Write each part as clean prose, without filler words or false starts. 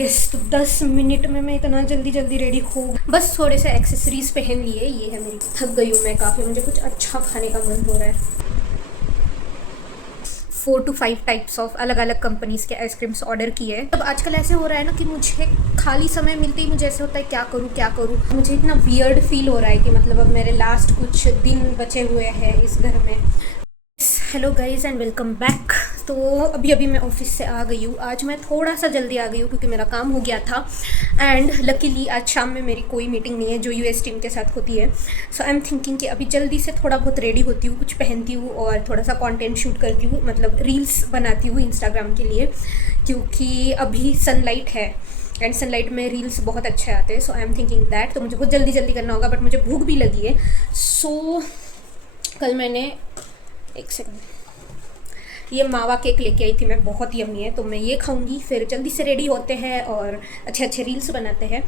Yes, तो 10 minute में मैं इतना जल्दी जल्दी रेडी हो, बस थोड़े से एक्सेसरीज पहन लिए। ये है मेरी, थक गई हूँ मैं काफ़ी, मुझे कुछ अच्छा खाने का मन हो रहा है। 4 to 5 टाइप्स ऑफ अलग अलग कंपनीज़ के आइसक्रीम्स ऑर्डर किए। अब आजकल ऐसे हो रहा है ना कि मुझे खाली समय मिलते ही मुझे ऐसे होता है क्या करूँ क्या करूँ। मुझे इतना वियर्ड फील हो रहा है कि मतलब अब मेरे लास्ट कुछ दिन बचे हुए हैं इस घर में। Hello guys and welcome back. तो अभी अभी मैं ऑफिस से आ गई हूँ। आज मैं थोड़ा सा जल्दी आ गई हूँ क्योंकि मेरा काम हो गया था एंड लकीली आज शाम में मेरी कोई मीटिंग नहीं है जो यूएस टीम के साथ होती है। सो आई एम थिंकिंग कि अभी जल्दी से थोड़ा बहुत रेडी होती हूँ, कुछ पहनती हूँ और थोड़ा सा कंटेंट शूट करती हूँ, मतलब रील्स बनाती हूँ इंस्टाग्राम के लिए, क्योंकि अभी सनलाइट है एंड सनलाइट में रील्स बहुत अच्छे आते हैं। सो आई एम थिंकिंग दैट, तो मुझे बहुत जल्दी जल्दी करना होगा, बट मुझे भूख भी लगी है। सो कल मैंने, एक सेकंड, ये मावा केक लेके आई थी मैं, बहुत यम्मी है, तो मैं ये खाऊंगी। फिर जल्दी से रेडी होते हैं और अच्छे अच्छे रील्स बनाते हैं।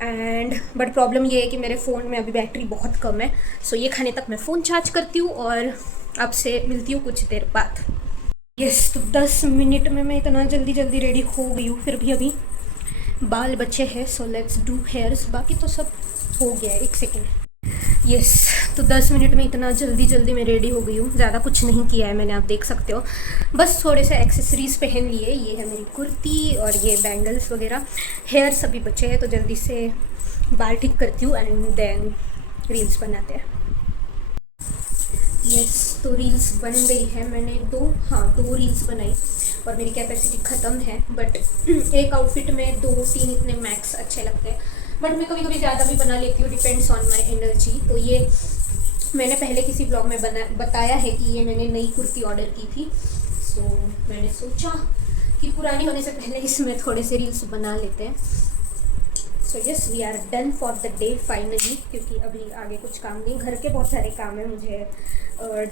एंड बट प्रॉब्लम ये है कि मेरे फ़ोन में अभी बैटरी बहुत कम है। सो ये खाने तक मैं फ़ोन चार्ज करती हूँ और आपसे मिलती हूँ कुछ देर बाद। यस, तो 10 मिनट में मैं इतना जल्दी जल्दी रेडी हो गई हूँ। फिर भी अभी बाल बचे हैं, सो लेट्स डू हेयर्स, बाकी तो सब हो गया है। एक सेकेंड। यस, तो 10 मिनट में इतना जल्दी जल्दी मैं रेडी हो गई हूँ। ज़्यादा कुछ नहीं किया है मैंने, आप देख सकते हो, बस थोड़े से एक्सेसरीज़ पहन लिए। ये है मेरी कुर्ती और ये बैंगल्स वगैरह। हेयर सभी बचे हैं तो जल्दी से बाल ठीक करती हूँ एंड देन रील्स बनाते हैं। यस, तो रील्स बन गई है। मैंने दो रील्स बनाई और मेरी कैपेसिटी ख़त्म है, बट एक आउटफिट में 2-3 इतने मैक्स अच्छे लगते हैं, बट मैं कभी कभी ज़्यादा भी बना लेती हूँ, डिपेंड्स ऑन माई एनर्जी। तो ये मैंने पहले किसी ब्लॉग में बताया है कि ये मैंने नई कुर्ती ऑर्डर की थी। सो मैंने सोचा कि पुरानी होने से पहले इसमें थोड़े से रील्स बना लेते हैं। So yes, we are done for the day finally, क्योंकि अभी आगे कुछ काम नहीं, घर के बहुत सारे काम है। मुझे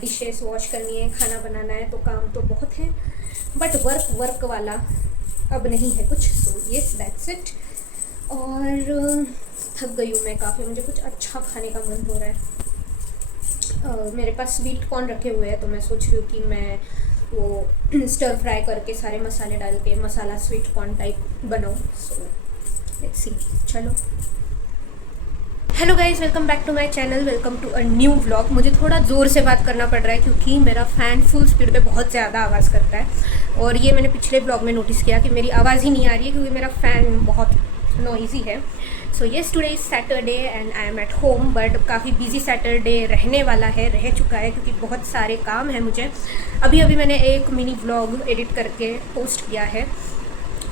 डिशेस वॉश करनी है, खाना बनाना है, तो काम तो बहुत है, बट वर्क वाला अब नहीं है कुछ। So yes, that's it. और थक गई हूँ मैं काफ़ी, मुझे कुछ अच्छा खाने का मन हो रहा है। मेरे पास स्वीट कॉर्न रखे हुए हैं, तो मैं सोच रही हूँ कि मैं वो स्टर फ्राई करके सारे मसाले डाल के मसाला स्वीट कॉर्न टाइप बनाऊँ। सो लेट्स सी, चलो। Hello guys, welcome back to my channel, welcome to a new vlog. मुझे थोड़ा ज़ोर से बात करना पड़ रहा है क्योंकि मेरा फ़ैन फुल स्पीड पे बहुत ज़्यादा आवाज़ करता है, और ये मैंने पिछले ब्लॉग में नोटिस किया कि मेरी आवाज़ ही नहीं आ रही है क्योंकि मेरा फ़ैन बहुत नॉइज़ी है। So yes, today is Saturday and I am at home, but काफ़ी बिजी सैटरडे रहने वाला है, रह चुका है, क्योंकि बहुत सारे काम है मुझे। अभी अभी मैंने एक मिनी व्लॉग एडिट करके पोस्ट किया है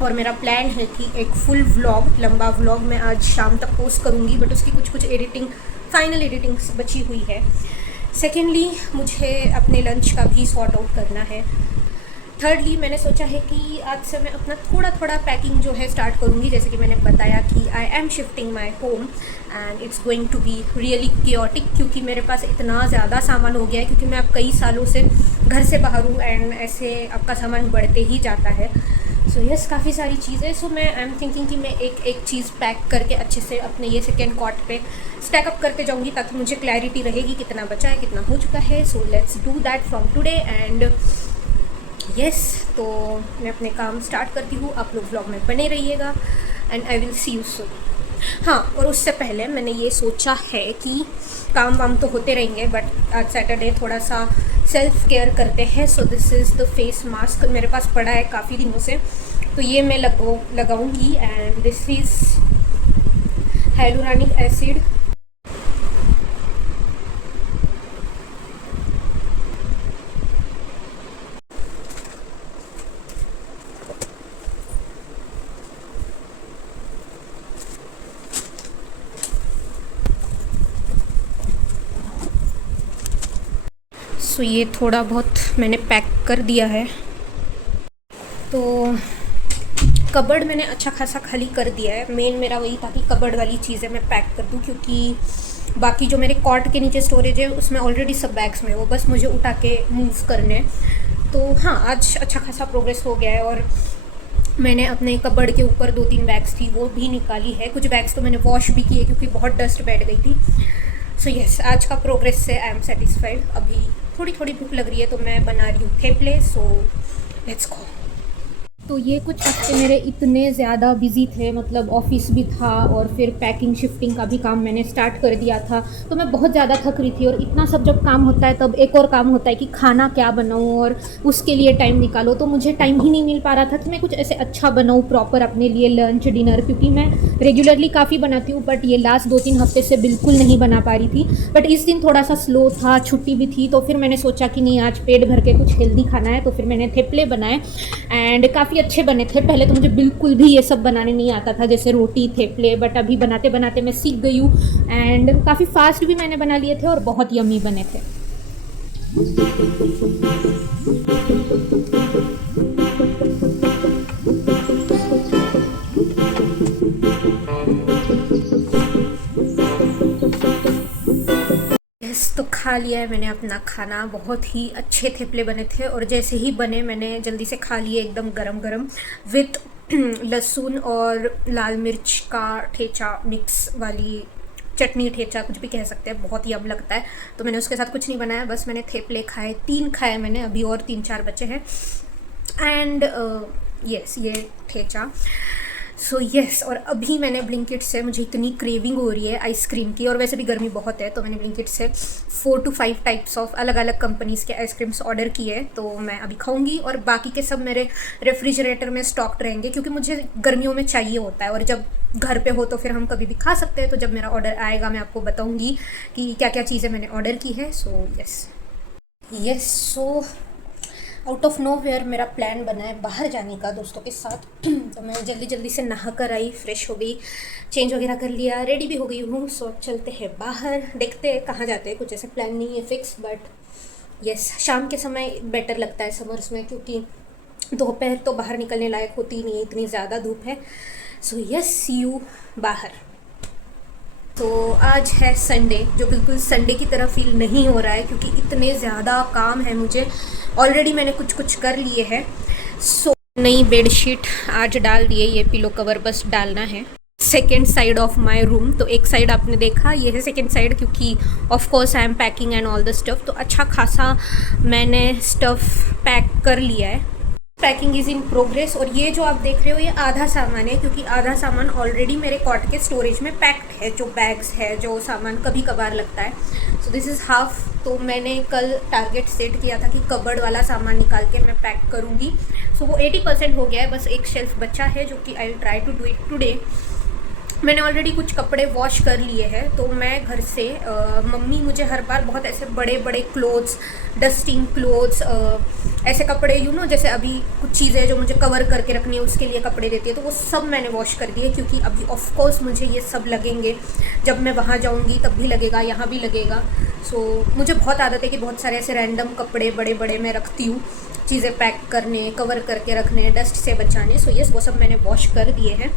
और मेरा प्लान है कि एक फुल व्लॉग, लंबा व्लॉग मैं आज शाम तक पोस्ट करूँगी, बट उसकी कुछ एडिटिंग, फाइनल एडिटिंग बची हुई है। सेकेंडली, मुझे अपने लंच का भी सॉर्ट आउट करना है। थर्डली, मैंने सोचा है कि आज से मैं अपना थोड़ा थोड़ा पैकिंग जो है स्टार्ट करूँगी, जैसे कि मैंने बताया कि I am shifting my home and it's going to be really chaotic, क्योंकि मेरे पास इतना ज़्यादा सामान हो गया है, क्योंकि मैं अब कई सालों से घर से बाहर हूँ एंड ऐसे आपका सामान बढ़ते ही जाता है। सो यस, काफ़ी सारी चीज़ें। सो मैं आई एम थिंकिंग कि मैं एक एक चीज़ पैक करके अच्छे से अपने ये सेकेंड कॉट पे स्टैकअप करते जाऊँगी, ताकि मुझे क्लैरिटी रहेगी कितना बचा है, कितना हो चुका है। So let's do that from today and yes, तो मैं अपने काम स्टार्ट करती हूँ। आप लोग व्लॉग में बने रहिएगा and I will see you soon. हाँ, और उससे पहले मैंने ये सोचा है कि काम वाम तो होते रहेंगे, बट आज सैटरडे थोड़ा सा सेल्फ केयर करते हैं। So this is the face mask, मेरे पास पड़ा है काफ़ी दिनों से, तो ये मैं लगाऊंगी एंड दिस इज़ हाइलुरानिक एसिड। सो ये थोड़ा बहुत मैंने पैक कर दिया है। तो कबर्ड मैंने अच्छा खासा खाली कर दिया है। मेन मेरा वही था कि कबर्ड वाली चीज़ें मैं पैक कर दूं, क्योंकि बाकी जो मेरे कॉट के नीचे स्टोरेज है उसमें ऑलरेडी सब बैग्स में, वो बस मुझे उठा के मूव करने। तो हाँ, आज अच्छा खासा प्रोग्रेस हो गया है और मैंने अपने कबर्ड के ऊपर 2-3 बैग्स थी वो भी निकाली है। कुछ बैग्स तो मैंने वॉश भी किए क्योंकि बहुत डस्ट बैठ गई थी। सो यस, आज का प्रोग्रेस से आई एम सेटिस्फाइड। अभी थोड़ी थोड़ी भूख लग रही है तो मैं बना रही हूँ थेपले। So let's go. तो ये कुछ हफ्ते मेरे इतने ज़्यादा बिज़ी थे, मतलब ऑफ़िस भी था और फिर पैकिंग शिफ्टिंग का भी काम मैंने स्टार्ट कर दिया था, तो मैं बहुत ज़्यादा थक रही थी। और इतना सब जब काम होता है तब एक और काम होता है कि खाना क्या बनाऊँ और उसके लिए टाइम निकालो, तो मुझे टाइम ही नहीं मिल पा रहा था कि मैं कुछ ऐसे अच्छा बनाऊँ प्रॉपर अपने लिए लंच डिनर, क्योंकि मैं रेगुलरली काफ़ी बनाती हूँ बट ये लास्ट 2-3 हफ्ते से बिल्कुल नहीं बना पा रही थी। बट इस दिन थोड़ा सा स्लो था, छुट्टी भी थी, तो फिर मैंने सोचा कि नहीं आज पेट भर के कुछ हेल्दी खाना है, तो फिर मैंने थेपले बनाए एंड काफ़ी अच्छे बने थे। पहले तो मुझे बिल्कुल भी ये सब बनाने नहीं आता था, जैसे रोटी थेपले, बट अभी बनाते बनाते मैं सीख गई हूँ एंड काफ़ी फास्ट भी मैंने बना लिए थे और बहुत यम्मी बने थे। तो खा लिया है मैंने अपना खाना, बहुत ही अच्छे थेपले बने थे और जैसे ही बने मैंने जल्दी से खा लिए, एकदम गरम गरम विथ लहसुन और लाल मिर्च का ठेचा मिक्स वाली चटनी, ठेचा कुछ भी कह सकते हैं, बहुत ही अब लगता है। तो मैंने उसके साथ कुछ नहीं बनाया, बस मैंने थेपले खाए, 3 खाए मैंने, अभी और 3-4 बचे हैं एंड यस ये ठेचा। सो यस, और अभी मैंने ब्लिंकिट से, मुझे इतनी क्रेविंग हो रही है आइसक्रीम की और वैसे भी गर्मी बहुत है, तो मैंने ब्लिंकिट से 4 to 5 टाइप्स ऑफ अलग अलग कंपनीज़ के आइसक्रीम्स ऑर्डर किए, तो मैं अभी खाऊंगी और बाकी के सब मेरे रेफ्रिजरेटर में स्टॉक्ड रहेंगे क्योंकि मुझे गर्मियों में चाहिए होता है। और जब घर पे हो तो फिर हम कभी भी खा सकते हैं, तो जब मेरा ऑर्डर आएगा मैं आपको बताऊँगी कि क्या क्या चीज़ें मैंने ऑर्डर की है। So yes so out of nowhere मेरा प्लान बना है बाहर जाने का दोस्तों के साथ। तो मैं जल्दी जल्दी से नहा कर आई, फ्रेश हो गई, चेंज वगैरह कर लिया, रेडी भी हो गई हूँ। सो अब चलते हैं बाहर, देखते हैं कहाँ जाते हैं, कुछ ऐसे प्लान नहीं है फिक्स, बट यस शाम के समय बेटर लगता है समर्स में, क्योंकि दोपहर तो बाहर निकलने लायक होती नहीं है, इतनी ज़्यादा धूप है। सो यस सी यू बाहर। तो आज है संडे, जो बिल्कुल संडे की तरह फील नहीं हो रहा है क्योंकि इतने ज़्यादा काम है मुझे, ऑलरेडी मैंने कुछ कुछ कर लिए हैं। सो नई बेडशीट आज डाल दिए, ये पिलो कवर बस डालना है second side of my room. तो एक साइड आपने देखा, ये है सेकेंड साइड, क्योंकि of course I am packing and all the stuff, तो अच्छा खासा मैंने स्टफ़ पैक कर लिया है, पैकिंग इज़ इन प्रोग्रेस। और ये जो आप देख रहे हो ये आधा सामान है, क्योंकि आधा सामान ऑलरेडी मेरे कॉट के स्टोरेज में पैक्ड है, जो बैग्स है, जो सामान कभी कभार लगता है। So this is half. तो मैंने कल टारगेट सेट किया था कि कबर्ड वाला सामान निकाल के मैं पैक करूँगी। सो वो 80% हो गया है, बस एक शेल्फ बचा है जो कि I will try to do it today. मैंने ऑलरेडी कुछ कपड़े वॉश कर लिए हैं, तो मैं घर से मम्मी मुझे हर बार बहुत ऐसे बड़े बड़े क्लोथ्स, डस्टिंग क्लोथ्स, ऐसे कपड़े जैसे अभी कुछ चीज़ें जो मुझे कवर करके रखनी है उसके लिए कपड़े देती है, तो वो सब मैंने वॉश कर दिए, क्योंकि अभी ऑफ कोर्स मुझे ये सब लगेंगे, जब मैं वहाँ जाऊँगी तब भी लगेगा, यहाँ भी लगेगा। सो मुझे बहुत आदत है कि बहुत सारे ऐसे रैंडम कपड़े बड़े बड़े मैं रखती हूँ, चीज़ें पैक करने, कवर करके रखने, डस्ट से बचाने। सो यस वो सब मैंने वॉश कर दिए हैं।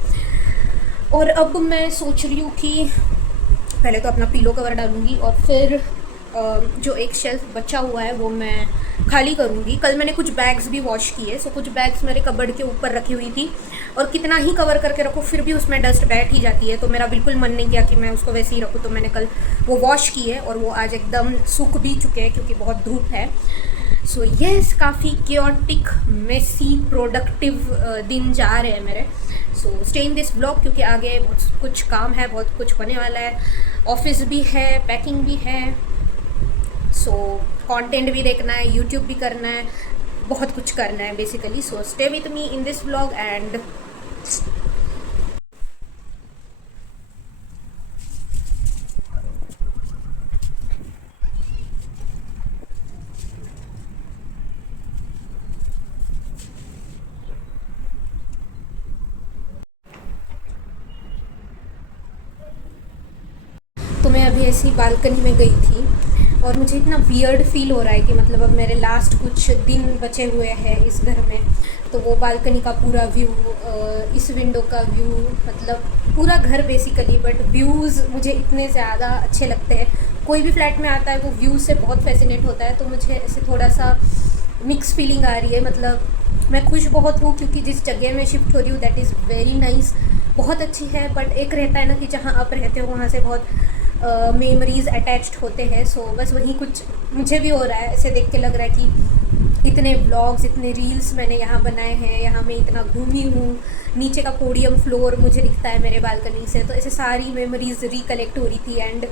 और अब मैं सोच रही हूँ कि पहले तो अपना पिलो कवर डालूँगी और फिर जो एक शेल्फ बचा हुआ है वो मैं खाली करूँगी। कल मैंने कुछ बैग्स भी वॉश किए, सो कुछ बैग्स मेरे कबर्ड के ऊपर रखी हुई थी और कितना ही कवर करके रखो फिर भी उसमें डस्ट बैठ ही जाती है, तो मेरा बिल्कुल मन नहीं किया कि मैं उसको वैसे ही रखूँ, तो मैंने कल वो वॉश किए और वो आज एकदम सूख भी चुके हैं क्योंकि बहुत धूप है। सो यस काफ़ी क्योटिक मेसी प्रोडक्टिव दिन जा रहे हैं मेरे। So stay in this blog, क्योंकि आगे बहुत कुछ काम है, बहुत कुछ होने वाला है, ऑफिस भी है, पैकिंग भी है, सो कंटेंट भी देखना है, यूट्यूब भी करना है, बहुत कुछ करना है basically. So stay with me in this blog and तो मैं अभी ऐसी बालकनी में गई थी और मुझे इतना वियर्ड फील हो रहा है कि मतलब अब मेरे लास्ट कुछ दिन बचे हुए हैं इस घर में, तो वो बालकनी का पूरा व्यू, इस विंडो का व्यू, मतलब पूरा घर बेसिकली, बट व्यूज़ मुझे इतने ज़्यादा अच्छे लगते हैं। कोई भी फ्लैट में आता है वो व्यू से बहुत फैसिनेट होता है, तो मुझे ऐसे थोड़ा सा मिक्स फीलिंग आ रही है। मतलब मैं खुश बहुत हूँ क्योंकि जिस जगह में शिफ्ट हो रही हूँ दैट इज़ वेरी नाइस, बहुत अच्छी है, बट एक रहता है ना कि जहाँ आप रहते हो वहाँ से बहुत मेमोरीज़ अटैच्ड होते हैं। सो बस वही कुछ मुझे भी हो रहा है, ऐसे देख के लग रहा है कि इतने व्लॉग्स, इतने रील्स मैंने यहाँ बनाए हैं, यहाँ मैं इतना घूमी हूँ, नीचे का पोडियम फ्लोर मुझे दिखता है मेरे बालकनी से, तो ऐसे सारी मेमोरीज रिकलेक्ट हो रही थी। एंड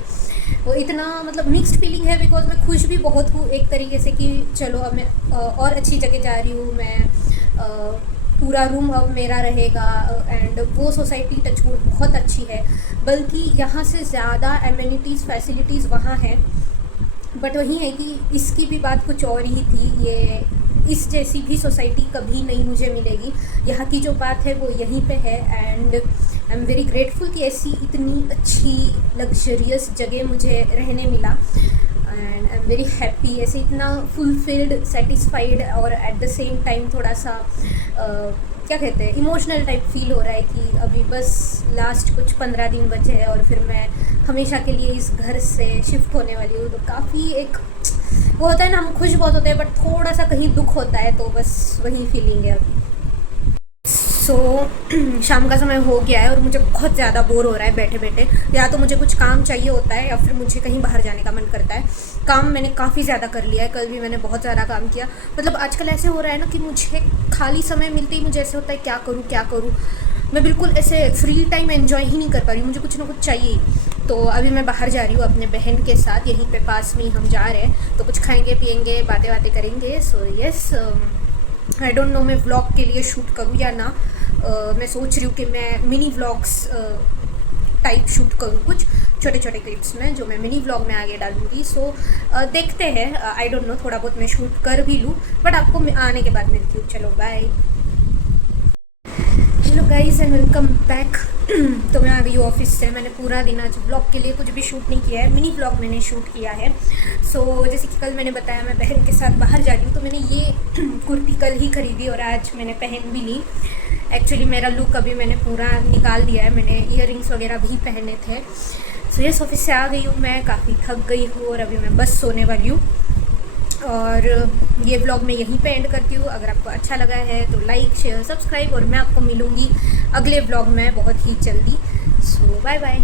वो इतना मतलब मिक्स्ड फीलिंग है, बिकॉज मैं खुश भी बहुत हूँ एक तरीके से कि चलो अब मैं और अच्छी जगह जा रही हूँ, मैं पूरा रूम अब मेरा रहेगा। एंड वो सोसाइटी टचवुड बहुत अच्छी है, बल्कि यहाँ से ज़्यादा एमिनिटीज़ फैसिलिटीज़ वहाँ हैं। बट वही है कि इसकी भी बात कुछ और ही थी, ये इस जैसी भी सोसाइटी कभी नहीं मुझे मिलेगी। यहाँ की जो बात है वो यहीं पे है। And I am very grateful कि ऐसी इतनी अच्छी लग्जरियस जगह मुझे रहने मिला। And I am very happy, ऐसे इतना फुलफिल्ड, सेटिस्फाइड और एट द सेम टाइम थोड़ा सा क्या कहते हैं, इमोशनल टाइप फील हो रहा है कि अभी बस लास्ट कुछ 15 दिन बचे हैं और फिर मैं हमेशा के लिए इस घर से शिफ्ट होने वाली हूँ। तो काफ़ी एक वो होता है ना, हम खुश बहुत होते हैं बट थोड़ा सा कहीं दुख होता है, तो बस वही फीलिंग है अभी। सो शाम का समय हो गया है और मुझे बहुत ज़्यादा बोर हो रहा है बैठे बैठे। या तो मुझे कुछ काम चाहिए होता है या फिर मुझे कहीं बाहर जाने का मन करता है। काम मैंने काफ़ी ज़्यादा कर लिया है, कल भी मैंने बहुत ज़्यादा काम किया। मतलब आजकल ऐसे हो रहा है ना कि मुझे खाली समय मिलते ही मुझे ऐसे होता है क्या करूँ क्या करूँ। मैं बिल्कुल ऐसे फ्री टाइम एंजॉय ही नहीं कर पा रही हूँ, मुझे कुछ ना कुछ चाहिए। तो अभी मैं बाहर जा रही हूँ अपने बहन के साथ, यहीं पे पास में ही हम जा रहे हैं, तो कुछ खाएंगे पियेंगे, बातें बातें करेंगे। So yes, I don't know मैं व्लॉग के लिए शूट करूँ या ना। मैं सोच रही हूँ कि मैं मिनी व्लॉग्स टाइप शूट करूँ, कुछ छोटे छोटे क्लिप्स में जो मैं मिनी व्लॉग में आगे डालूँगी। सो देखते हैं, आई डोंट नो, थोड़ा बहुत मैं शूट कर भी लूँ, बट आपको आने के बाद मिलती हूँ। चलो bye. Hello guys and welcome back. तो मैं आ गई हूँ ऑफिस से। मैंने पूरा दिन आज व्लॉग के लिए कुछ भी शूट नहीं किया है, मिनी व्लॉग मैंने शूट किया है। सो जैसे कि कल मैंने बताया मैं बहन के साथ बाहर जा रही हूँ, तो मैंने ये कुर्ती कल ही खरीदी और आज मैंने पहन भी ली। एक्चुअली मेरा लुक अभी मैंने पूरा निकाल दिया है, मैंने ईयररिंग्स वगैरह भी पहने थे। सो यस, ऑफिस से आ गई हूँ मैं, काफ़ी थक गई हूँ और अभी मैं बस सोने वाली हूँ। और ये व्लॉग मैं यहीं पे एंड करती हूँ। अगर आपको अच्छा लगा है तो लाइक शेयर सब्सक्राइब, और मैं आपको मिलूँगी अगले व्लॉग में बहुत ही जल्दी। सो बाय बाय।